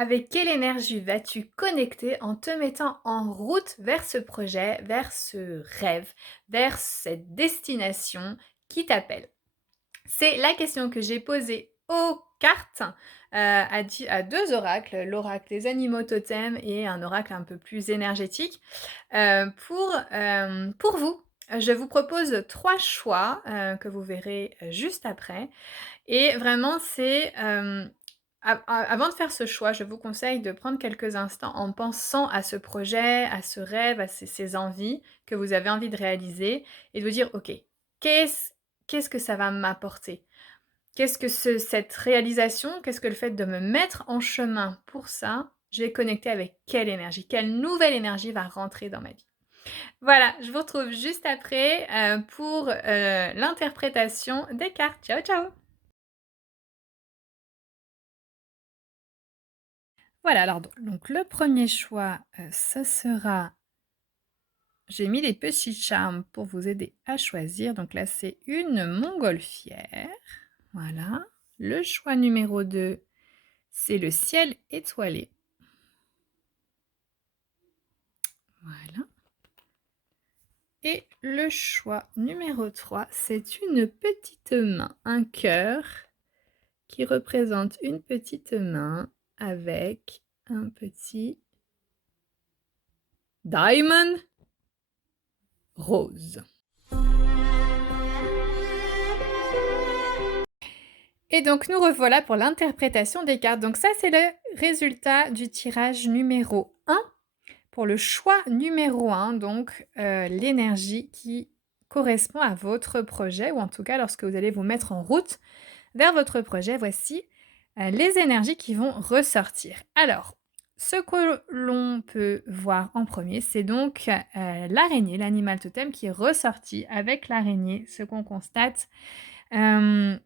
Avec quelle énergie vas-tu connecter en te mettant en route vers ce projet, vers ce rêve, vers cette destination qui t'appelle? C'est la question que j'ai posée aux cartes, à 2 oracles, l'oracle des animaux totems et un oracle un peu plus énergétique, pour vous. Je vous propose 3 choix, que vous verrez, juste après et vraiment c'est, avant de faire ce choix, je vous conseille de prendre quelques instants en pensant à ce projet, à ce rêve, à ces envies que vous avez envie de réaliser et de vous dire: «OK, qu'est-ce qu'est-ce que ça va m'apporter? Qu'est-ce que cette réalisation, qu'est-ce que le fait de me mettre en chemin pour ça, je vais connecter avec quelle énergie? Quelle nouvelle énergie va rentrer dans ma vie?» Voilà, je vous retrouve juste après, pour, l'interprétation des cartes. Ciao, ciao! Voilà, alors donc le premier choix, ce sera j'ai mis des petits charmes pour vous aider à choisir. Donc là, c'est une montgolfière, voilà. Le choix numéro 2, c'est le ciel étoilé, voilà. Et le choix numéro 3, c'est une petite main, un cœur qui représente une petite main avec un petit diamond rose. Et donc nous revoilà pour l'interprétation des cartes. Donc ça, c'est le résultat du tirage numéro 1 pour le choix numéro 1, donc l'énergie qui correspond à votre projet ou en tout cas lorsque vous allez vous mettre en route vers votre projet, voici, les énergies qui vont ressortir. Alors, ce que l'on peut voir en premier, c'est donc, l'araignée, l'animal totem qui est ressorti avec l'araignée. Ce qu'on constate, hem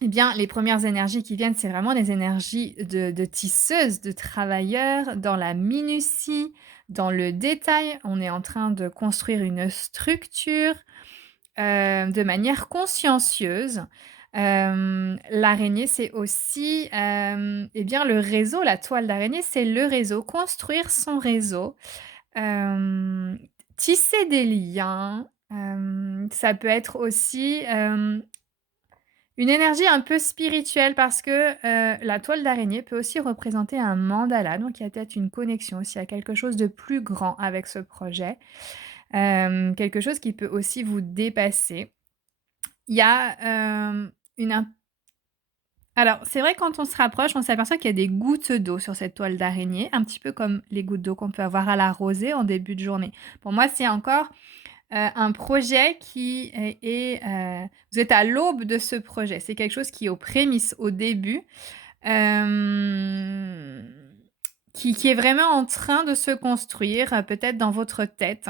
eh bien, les premières énergies qui viennent, c'est vraiment des énergies de tisseuse, de travailleur, dans la minutie, dans le détail. On est en train de construire une structure, de manière consciencieuse. L'araignée, c'est aussi, eh bien, le réseau, la toile d'araignée, c'est le réseau. Construire son réseau, hem, tisser des liens, ça peut être aussi, une énergie un peu spirituelle parce que, la toile d'araignée peut aussi représenter un mandala, donc il y a peut-être une connexion aussi à quelque chose de plus grand avec ce projet, quelque chose qui peut aussi vous dépasser. Il y a, une im alors c'est vrai quand on se rapproche, on s'aperçoit qu'il y a des gouttes d'eau sur cette toile d'araignée, un petit peu comme les gouttes d'eau qu'on peut avoir à la rosée en début de journée. Pour moi, c'est encore un projet qui vous êtes à l'aube de ce projet. C'est quelque chose qui est aux prémices, au début, hem, qui est vraiment en train de se construire, peut-être dans votre tête.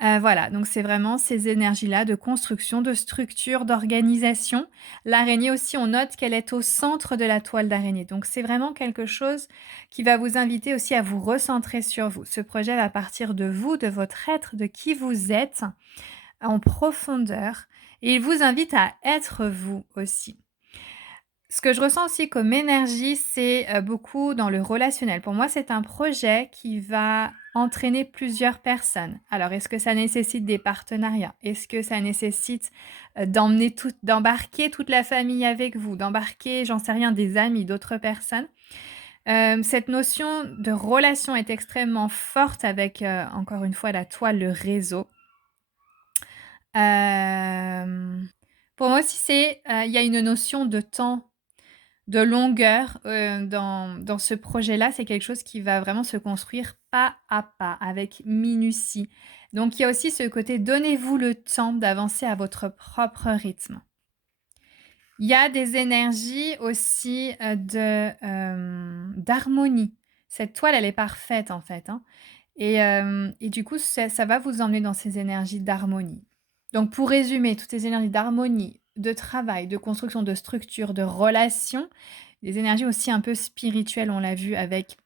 Voilà, donc c'est vraiment ces énergies-là de construction, de structure, d'organisation. L'araignée aussi, on note qu'elle est au centre de la toile d'araignée, donc c'est vraiment quelque chose qui va vous inviter aussi à vous recentrer sur vous. Ce projet va partir de vous, de votre être, de qui vous êtes en profondeur et il vous invite à être vous aussi. Ce que je ressens aussi comme énergie, c'est, beaucoup dans le relationnel. Pour moi, c'est un projet qui va entraîner plusieurs personnes. Alors, est-ce que ça nécessite des partenariats? Est-ce que ça nécessite, d'embarquer toute la famille avec vous, d'embarquer, j'en sais rien, des amis, d'autres personnes? Cette notion de relation est extrêmement forte avec, encore une fois, la toile, le réseau. Hem, pour moi aussi, il y a une notion de temps, de longueur, dans ce projet-là. C'est quelque chose qui va vraiment se construire pas à pas, avec minutie. Donc il y a aussi ce côté donnez-vous le temps d'avancer à votre propre rythme. Il y a des énergies aussi, d'harmonie. Cette toile, elle est parfaite en fait, hein et du coup, ça va vous emmener dans ces énergies d'harmonie. Donc pour résumer, toutes ces énergies d'harmonie, de travail, de construction, de structure, de relation, les énergies aussi un peu spirituelles, on l'a vu avec,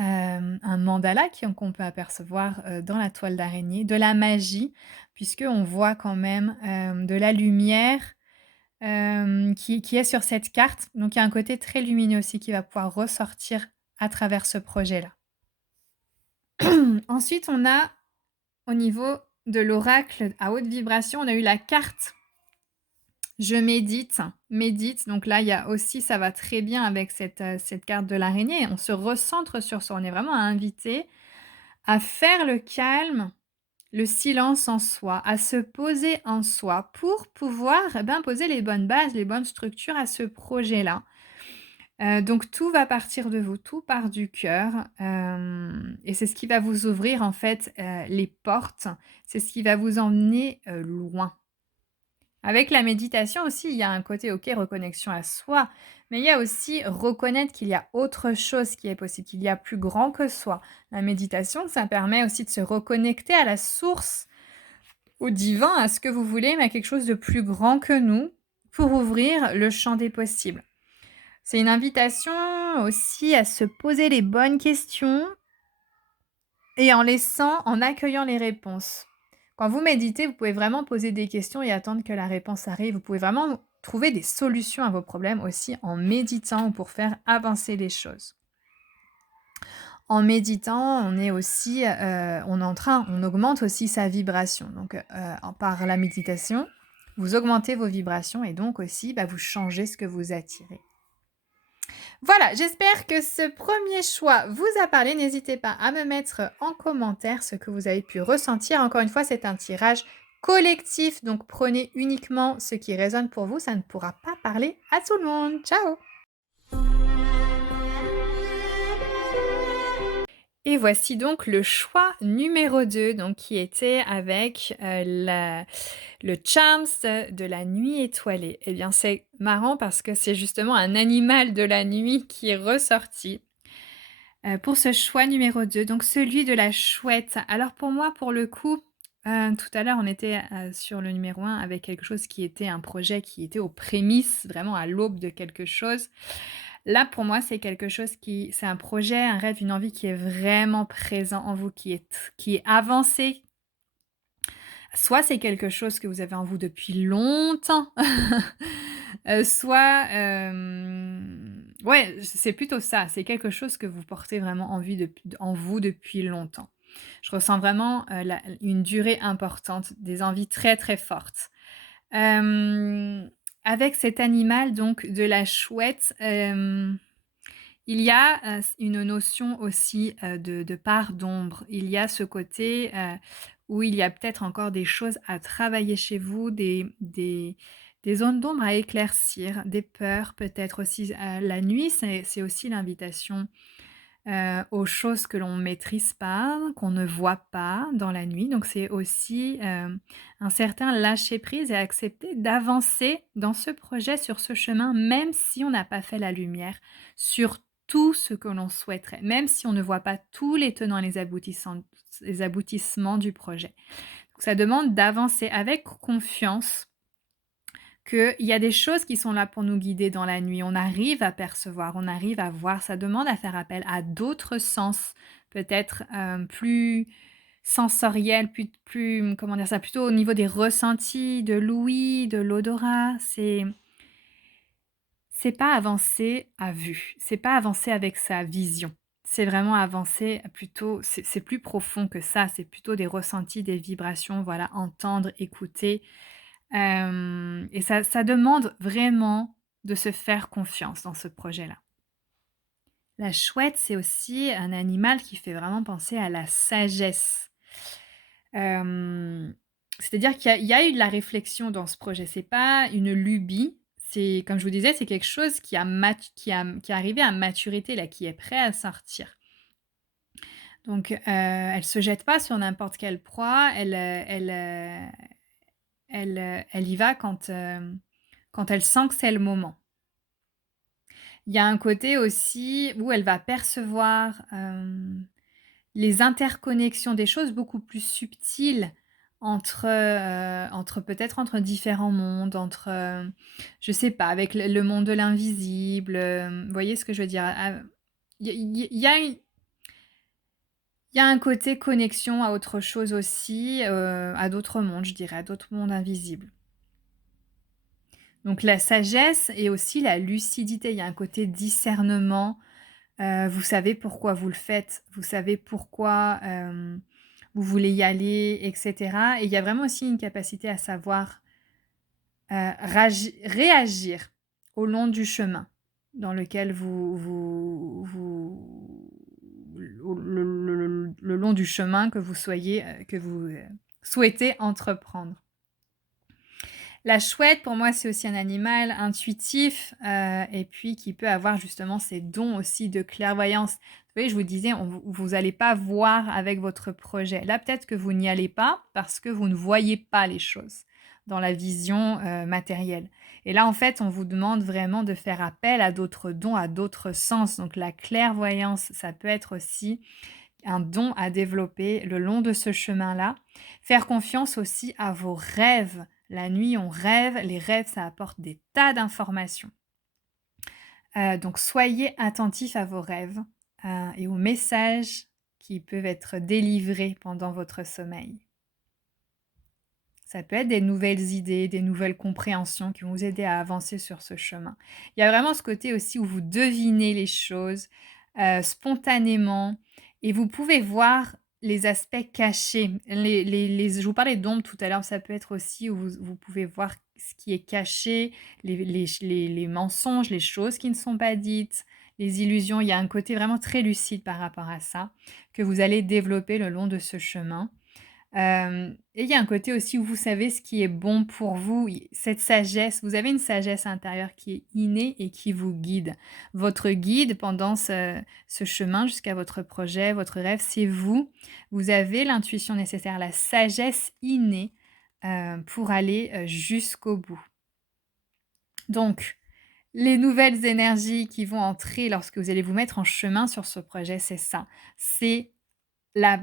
un mandala qu'on peut apercevoir, dans la toile d'araignée, de la magie, puisqu'on voit quand même, de la lumière, qui est sur cette carte. Donc il y a un côté très lumineux aussi qui va pouvoir ressortir à travers ce projet-là. Ensuite, on a au niveau de l'oracle à haute vibration, on a eu la carte «Je médite», médite, donc là, il y a aussi ça va très bien avec cette carte de l'araignée. On se recentre sur soi. On est vraiment invité à faire le calme, le silence en soi, à se poser en soi pour pouvoir, eh ben, poser les bonnes bases, les bonnes structures à ce projet-là. Donc tout va partir de vous, tout part du cœur, et c'est ce qui va vous ouvrir en fait, les portes. C'est ce qui va vous emmener, loin. Avec la méditation aussi, il y a un côté, OK, reconnexion à soi, mais il y a aussi reconnaître qu'il y a autre chose qui est possible, qu'il y a plus grand que soi. La méditation, ça permet aussi de se reconnecter à la source, au divin, à ce que vous voulez, mais à quelque chose de plus grand que nous, pour ouvrir le champ des possibles. C'est une invitation aussi à se poser les bonnes questions et en accueillant les réponses. Quand vous méditez, vous pouvez vraiment poser des questions et attendre que la réponse arrive. Vous pouvez vraiment trouver des solutions à vos problèmes aussi en méditant pour faire avancer les choses. En méditant, on est aussi, on augmente aussi sa vibration. Donc, par la méditation, vous augmentez vos vibrations et donc aussi, bah, vous changez ce que vous attirez. Voilà, j'espère que ce premier choix vous a parlé. N'hésitez pas à me mettre en commentaire ce que vous avez pu ressentir. Encore une fois, c'est un tirage collectif, donc prenez uniquement ce qui résonne pour vous. Ça ne pourra pas parler à tout le monde. Ciao! Et voici donc le choix numéro 2, donc qui était avec, le charms de la nuit étoilée. Eh bien, c'est marrant parce que c'est justement un animal de la nuit qui est ressorti, pour ce choix numéro 2, donc celui de la chouette. Alors pour moi, pour le coup, tout à l'heure, on était, sur le numéro 1 avec quelque chose qui était un projet qui était aux prémices, vraiment à l'aube de quelque chose. Là, pour moi, c'est quelque chose c'est un projet, un rêve, une envie qui est vraiment présent en vous, qui est avancé. Soit c'est quelque chose que vous avez en vous depuis longtemps, soit, ouais, c'est plutôt ça, c'est quelque chose que vous portez vraiment en vous depuis longtemps. Je ressens vraiment, une durée importante, des envies très, très fortes. Avec cet animal donc de la chouette, il y a, une notion aussi, de part d'ombre. Il y a ce côté, où il y a peut-être encore des choses à travailler chez vous, des zones d'ombre à éclaircir, des peurs peut-être aussi. La nuit, c'est aussi l'invitation, aux choses que l'on ne maîtrise pas, qu'on ne voit pas dans la nuit. Donc c'est aussi, un certain lâcher prise et accepter d'avancer dans ce projet, sur ce chemin, même si on n'a pas fait la lumière sur tout ce que l'on souhaiterait, même si on ne voit pas tous les tenants et les aboutissements du projet. Donc ça demande d'avancer avec confiance qu'il y a des choses qui sont là pour nous guider dans la nuit. On arrive à percevoir, on arrive à voir. Ça demande à faire appel à d'autres sens, peut-être, plus sensoriels, plus, comment dire ça? Plutôt au niveau des ressentis, de l'ouïe, de l'odorat. C'est pas avancer à vue, c'est pas avancer avec sa vision. C'est vraiment avancer plutôt, c'est plus profond que ça, c'est plutôt des ressentis, des vibrations, voilà, entendre, écouter. Et ça demande vraiment de se faire confiance dans ce projet-là. La chouette, c'est aussi un animal qui fait vraiment penser à la sagesse. Hem, C'est-à-dire qu'il y a eu de la réflexion dans ce projet. C'est pas une lubie, c'est comme je vous disais, c'est quelque chose qui est arrivé à maturité là, qui est prêt à sortir. Donc, elle se jette pas sur n'importe quelle proie, elle y va quand elle sent que c'est le moment. Il y a un côté aussi où elle va percevoir, les interconnexions des choses beaucoup plus subtiles entre différents mondes, je sais pas, avec le monde de l'invisible, vous voyez ce que je veux dire? Il y a un côté connexion à autre chose aussi, à d'autres mondes, je dirais, à d'autres mondes invisibles. Donc la sagesse et aussi la lucidité. Il y a un côté discernement. Vous savez pourquoi vous le faites. Vous savez pourquoi, vous voulez y aller et cetera et il y a vraiment aussi une capacité à savoir, ragi réagir au long du chemin dans lequel vous le long du chemin que vous soyez, que vous, souhaitez entreprendre. La chouette, pour moi, c'est aussi un animal intuitif, et puis qui peut avoir justement ces dons aussi de clairvoyance. Vous voyez, je vous disais, vous allez pas voir avec votre projet. Là, peut-être que vous n'y allez pas parce que vous ne voyez pas les choses dans la vision, matérielle. Et là, en fait, on vous demande vraiment de faire appel à d'autres dons, à d'autres sens. Donc la clairvoyance, ça peut être aussi un don à développer le long de ce chemin-là. Faire confiance aussi à vos rêves. La nuit, on rêve. Les rêves, ça apporte des tas d'informations. Donc soyez attentifs à vos rêves, et aux messages qui peuvent être délivrés pendant votre sommeil. Ça peut être des nouvelles idées, des nouvelles compréhensions qui vont vous aider à avancer sur ce chemin. Il y a vraiment ce côté aussi où vous devinez les choses, spontanément et vous pouvez voir les aspects cachés. Les je vous parlais d'ombres tout à l'heure, ça peut être aussi où vous pouvez voir ce qui est caché, les mensonges, les choses qui ne sont pas dites, les illusions. Il y a un côté vraiment très lucide par rapport à ça, que vous allez développer le long de ce chemin. Et il y a un côté aussi où vous savez ce qui est bon pour vous, cette sagesse, vous avez une sagesse intérieure qui est innée et qui vous guide. Votre guide pendant ce chemin jusqu'à votre projet, votre rêve, c'est vous. Vous avez l'intuition nécessaire, la sagesse innée, pour aller, jusqu'au bout. Donc, les nouvelles énergies qui vont entrer lorsque vous allez vous mettre en chemin sur ce projet, c'est ça. C'est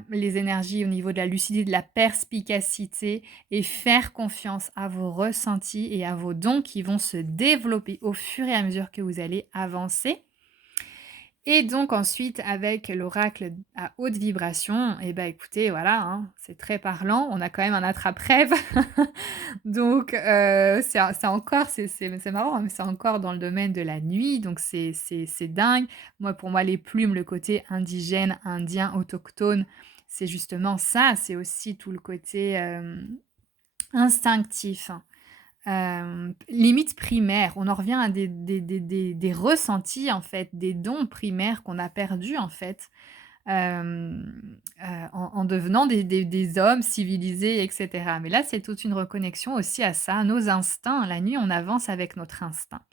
les énergies au niveau de la lucidité, de la perspicacité et faire confiance à vos ressentis et à vos dons qui vont se développer au fur et à mesure que vous allez avancer. Et donc ensuite avec l'oracle à haute vibration et bah, écoutez voilà, hein, c'est très parlant, on a quand même un attrape-rêve. Donc c'est encore c'est marrant, hein, mais c'est encore dans le domaine de la nuit, donc c'est dingue. Moi, pour moi, les plumes, le côté indigène, indien, autochtone, c'est justement ça, c'est aussi tout le côté, instinctif. Limite primaire, on en revient à des ressentis en fait, des dons primaires qu'on a perdus en fait, en devenant des hommes civilisés et cetera. Mais là, c'est toute une reconnexion aussi à ça, à nos instincts. La nuit, on avance avec notre instinct,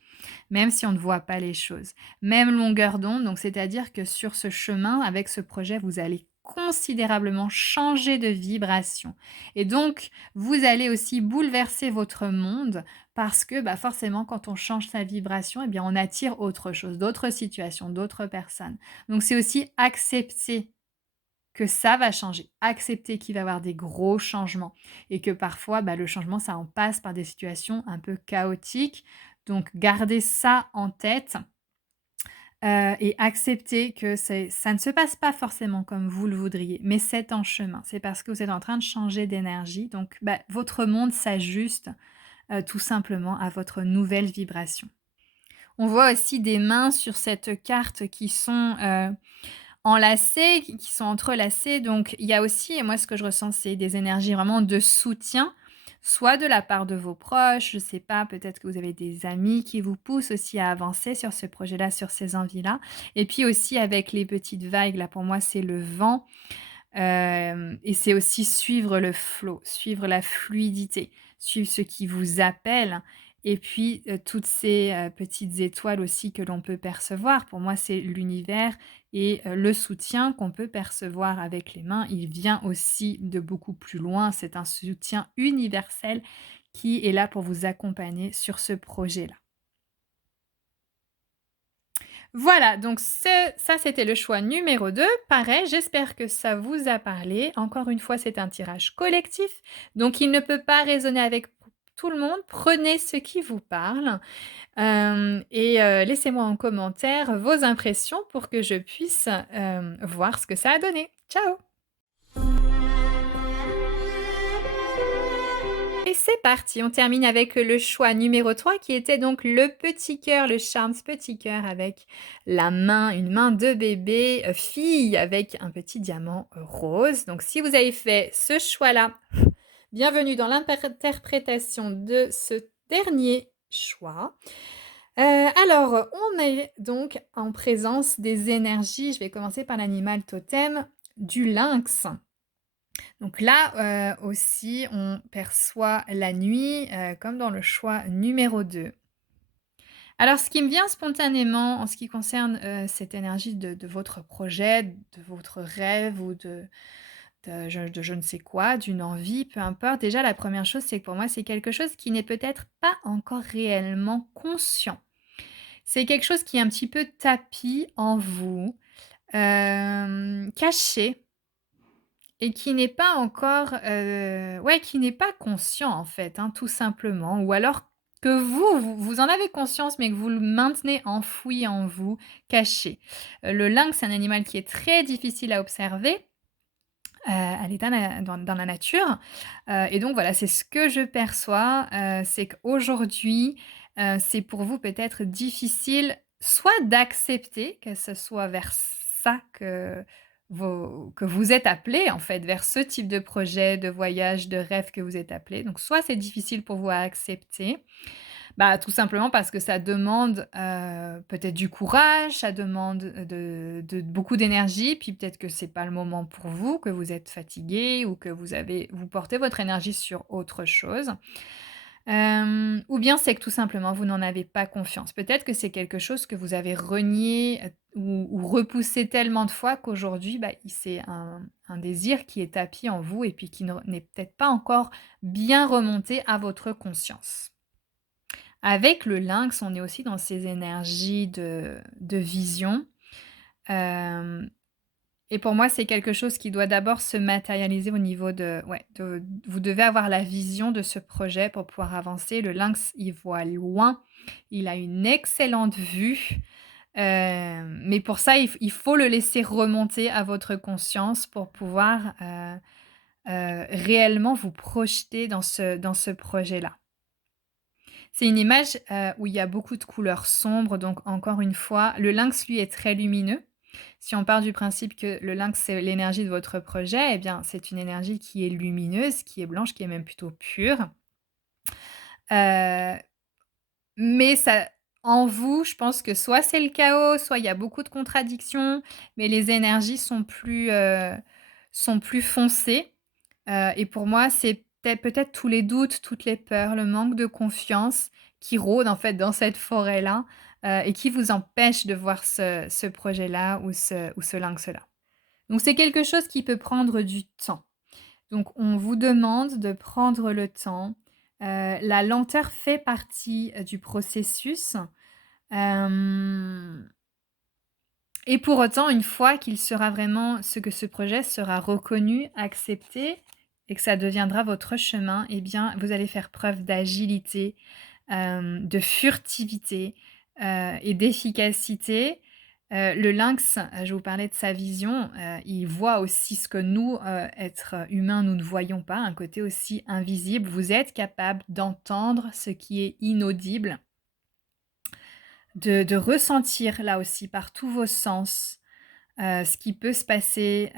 même si on ne voit pas les choses. Même longueur d'onde, donc c'est-à-dire que sur ce chemin, avec ce projet, vous allez considérablement changer de vibration et donc vous allez aussi bouleverser votre monde parce que, bah, forcément quand on change sa vibration et bien on attire autre chose, d'autres situations, d'autres personnes. Donc c'est aussi accepter que ça va changer, accepter qu'il va y avoir des gros changements et que parfois, bah, le changement, ça en passe par des situations un peu chaotiques. Donc gardez ça en tête, et accepter que ça ne se passe pas forcément comme vous le voudriez, mais c'est en chemin. C'est parce que vous êtes en train de changer d'énergie, donc bah, votre monde s'ajuste, tout simplement à votre nouvelle vibration. On voit aussi des mains sur cette carte qui sont, enlacées, qui sont entrelacées. Donc il y a aussi et moi ce que je ressens, c'est des énergies vraiment de soutien, soit de la part de vos proches, je sais pas, peut-être que vous avez des amis qui vous poussent aussi à avancer sur ce projet-là, sur ces envies-là. Et puis aussi avec les petites vagues, là pour moi c'est le vent, et c'est aussi suivre le flot, suivre la fluidité, suivre ce qui vous appelle et puis, toutes ces, petites étoiles aussi que l'on peut percevoir. Pour moi, c'est l'univers et le soutien qu'on peut percevoir avec les mains, il vient aussi de beaucoup plus loin. C'est un soutien universel qui est là pour vous accompagner sur ce projet-là. Voilà, donc ça, c'était le choix numéro 2. Pareil, j'espère que ça vous a parlé. Encore une fois, c'est un tirage collectif, donc il ne peut pas résonner avec tout le monde. Prenez ce qui vous parle, et laissez-moi en commentaire vos impressions pour que je puisse, voir ce que ça a donné. Ciao! Et c'est parti, on termine avec le choix numéro 3 qui était donc le petit cœur, le charme petit cœur avec la main, une main de bébé, fille avec un petit diamant rose. Donc si vous avez fait ce choix-là, bienvenue dans l'interprétation de ce dernier choix. Alors, on est donc en présence des énergies, je vais commencer par l'animal totem du lynx. Donc là, aussi, on perçoit la nuit, comme dans le choix numéro 2. Alors ce qui me vient spontanément en ce qui concerne, cette énergie de votre projet, de votre rêve ou de je ne sais quoi, d'une envie, peu importe. Déjà la première chose, c'est que pour moi, c'est quelque chose qui n'est peut-être pas encore réellement conscient. C'est quelque chose qui est un petit peu tapi en vous, caché et qui n'est pas encore, ouais, qui n'est pas conscient en fait, hein, tout simplement. Ou alors que vous en avez conscience, mais que vous le maintenez enfoui en vous, caché. Le lynx, c'est un animal qui est très difficile à observer, à l'état dans la nature, et donc voilà, c'est ce que je perçois, c'est qu'aujourd'hui, c'est pour vous peut-être difficile soit d'accepter que ce soit vers ça que vous êtes appelé en fait, vers ce type de projet, de voyage, de rêve que vous êtes appelé. Donc soit c'est difficile pour vous à accepter, bah, tout simplement parce que ça demande, peut-être du courage, ça demande, de beaucoup d'énergie, puis peut-être que c'est pas le moment pour vous, que vous êtes fatigué ou que vous portez votre énergie sur autre chose. Ou bien c'est que tout simplement vous n'en avez pas confiance. Peut-être que c'est quelque chose que vous avez renié, ou repoussé tellement de fois qu'aujourd'hui, bah, i c'est un désir qui est tapi en vous et puis qui n'est peut-être pas encore bien remonté à votre conscience. Avec le lynx, on est aussi dans ces énergies de vision, hem et pour moi, c'est quelque chose qui doit d'abord se matérialiser au niveau de ouais, de vous devez avoir la vision de ce projet pour pouvoir avancer. Le lynx, il voit loin, il a une excellente vue, mais pour ça, il faut le laisser remonter à votre conscience pour pouvoir, réellement vous projeter dans ce projet-là. C'est une image, où il y a beaucoup de couleurs sombres, donc encore une fois, le lynx, lui, est très lumineux. Si on part du principe que le lynx, c'est l'énergie de votre projet, eh bien, c'est une énergie qui est lumineuse, qui est blanche, qui est même plutôt pure. Heu, mais ça en vous, je pense que soit c'est le chaos, soit il y a beaucoup de contradictions, mais les énergies sont plus foncées. Et pour moi, c'est peut-être tous les doutes, toutes les peurs, le manque de confiance qui rôdent en fait dans cette forêt-là, et qui vous empêchent de voir ce projet-là ou ce lynx-là. Donc c'est quelque chose qui peut prendre du temps. Donc on vous demande de prendre le temps. La lenteur fait partie, du processus, hem et pour autant, une fois qu'il sera vraiment ce projet sera reconnu, accepté et que ça deviendra votre chemin, eh bien, vous allez faire preuve d'agilité, de furtivité, et d'efficacité. Le lynx, je vous parlais de sa vision, il voit aussi ce que nous, êtres humains, nous ne voyons pas, un côté aussi invisible. Vous êtes capable d'entendre ce qui est inaudible. De ressentir là aussi par tous vos sens, ce qui peut se passer,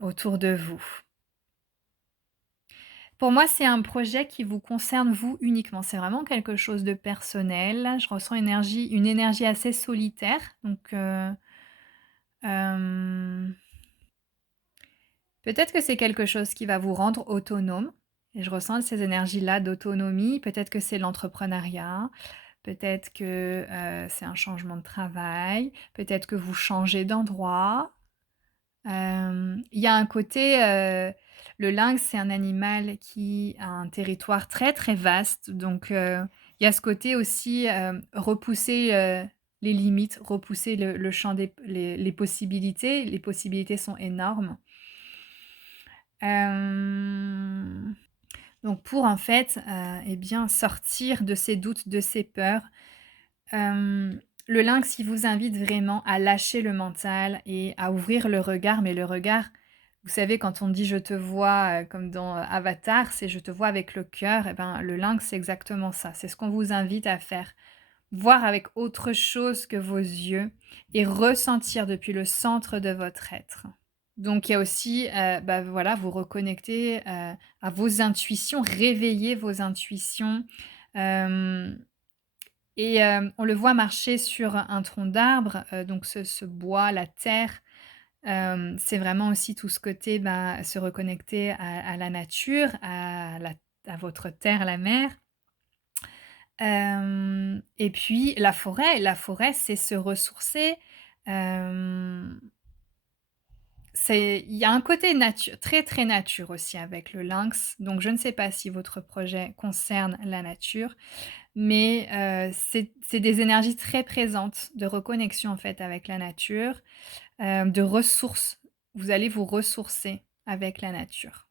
autour de vous. Pour moi, c'est un projet qui vous concerne vous uniquement. C'est vraiment quelque chose de personnel. Je ressens une énergie assez solitaire, donc hem, peut-être que c'est quelque chose qui va vous rendre autonome et je ressens ces énergies-là d'autonomie. Peut-être que c'est l'entrepreneuriat, peut-être que, c'est un changement de travail, peut-être que vous changez d'endroit. Il y a un côté, le lynx, c'est un animal qui a un territoire très, très vaste, donc il y a ce côté aussi, repousser, les limites, repousser le champ des les possibilités. Les possibilités sont énormes. Hem, donc pour en fait, et bien sortir de ces doutes, de ces peurs, le lynx, il vous invite vraiment à lâcher le mental et à ouvrir le regard, mais le regard Vous savez, quand on dit: «Je te vois», comme dans, Avatar, c'est: «Je te vois avec le cœur» et ben, le lynx, c'est exactement ça. C'est ce qu'on vous invite à faire. Voir avec autre chose que vos yeux et ressentir depuis le centre de votre être. Donc il y a aussi, bah, voilà, vous reconnecter, à vos intuitions, réveiller vos intuitions, hem et on le voit marcher sur un tronc d'arbre, donc ce bois, la terre, c'est vraiment aussi tout ce côté, bah, se reconnecter à la nature, à votre terre, la mer. Et puis la forêt, c'est se ressourcer, hem, il y a un côté nature très, très nature aussi avec le lynx, donc je ne sais pas si votre projet concerne la nature, mais c'est des énergies très présentes de reconnexion, en fait, avec la nature, de ressources. Vous allez vous ressourcer avec la nature.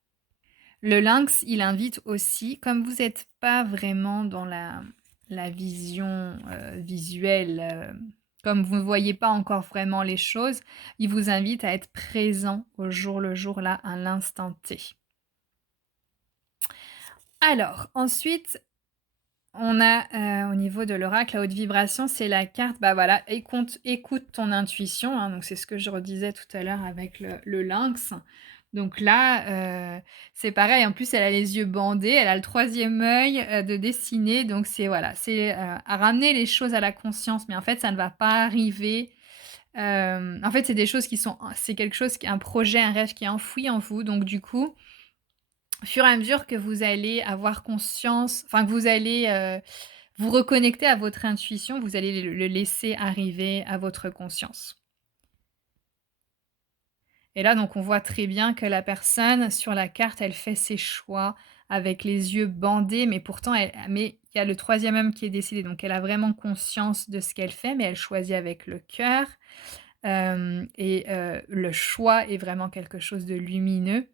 Le lynx, il invite aussi, comme vous êtes pas vraiment dans la vision, visuelle, comme vous ne voyez pas encore vraiment les choses, il vous invite à être présent au jour le jour, là, à l'instant T. Alors ensuite, on a, au niveau de l'oracle, la haute vibration, c'est la carte, bah, voilà, écoute ton intuition, hein, donc c'est ce que je redisais tout à l'heure avec le lynx. Donc là, c'est pareil, en plus elle a les yeux bandés, elle a le troisième œil, de dessiner, donc c'est voilà, c'est, à ramener les choses à la conscience, mais en fait ça ne va pas arriver, en fait c'est des choses qui sont c'est quelque chose qui un projet, un rêve qui est enfoui en vous, donc du coup, au fur et à mesure que vous allez avoir conscience, enfin que vous allez, vous reconnecter à votre intuition, vous allez le laisser arriver à votre conscience. Et là, donc on voit très bien que la personne sur la carte, elle fait ses choix avec les yeux bandés, mais pourtant mais il y a le troisième homme qui est décédé, donc elle a vraiment conscience de ce qu'elle fait, mais elle choisit avec le cœur, le choix est vraiment quelque chose de lumineux.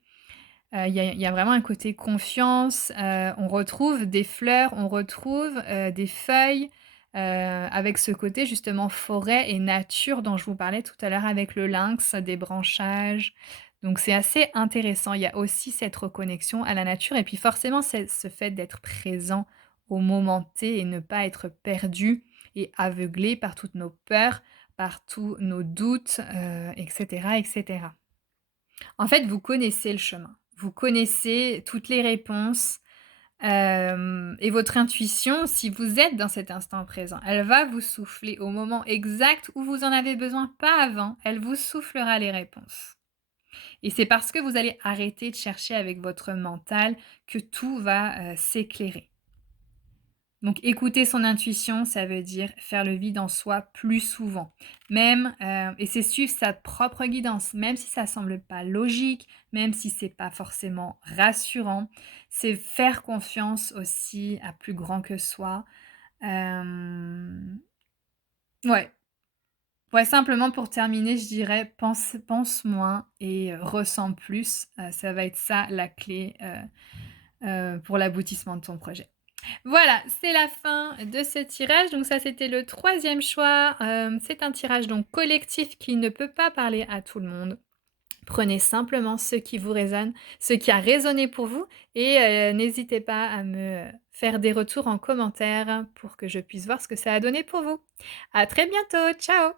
Il y a vraiment un côté confiance, on retrouve des fleurs, on retrouve, des feuilles, avec ce côté justement forêt et nature dont je vous parlais tout à l'heure avec le lynx, des branchages. Donc c'est assez intéressant. Il y a aussi cette reconnexion à la nature et puis forcément c'est ce fait d'être présent au moment T et ne pas être perdu et aveuglé par toutes nos peurs, par tous nos doutes, et cetera et cetera. En fait, vous connaissez le chemin. Vous connaissez toutes les réponses, et votre intuition, si vous êtes dans cet instant présent, elle va vous souffler au moment exact où vous en avez besoin, pas avant. Elle vous soufflera les réponses et c'est parce que vous allez arrêter de chercher avec votre mental que tout va, s'éclairer. Donc écouter son intuition, ça veut dire faire le vide en soi plus souvent. Même, et c'est suivre sa propre guidance, même si ça semble pas logique, même si c'est pas forcément rassurant. C'est faire confiance aussi à plus grand que soi. Hem, ouais, ouais, simplement pour terminer, je dirais pense moins et ressens plus. Ça va être ça la clé, pour l'aboutissement de ton projet. Voilà, c'est la fin de ce tirage. Donc ça, c'était le troisième choix. C'est un tirage donc collectif qui ne peut pas parler à tout le monde. Prenez simplement ce qui vous résonne, ce qui a résonné pour vous et n'hésitez pas à me faire des retours en commentaire pour que je puisse voir ce que ça a donné pour vous. À très bientôt, ciao!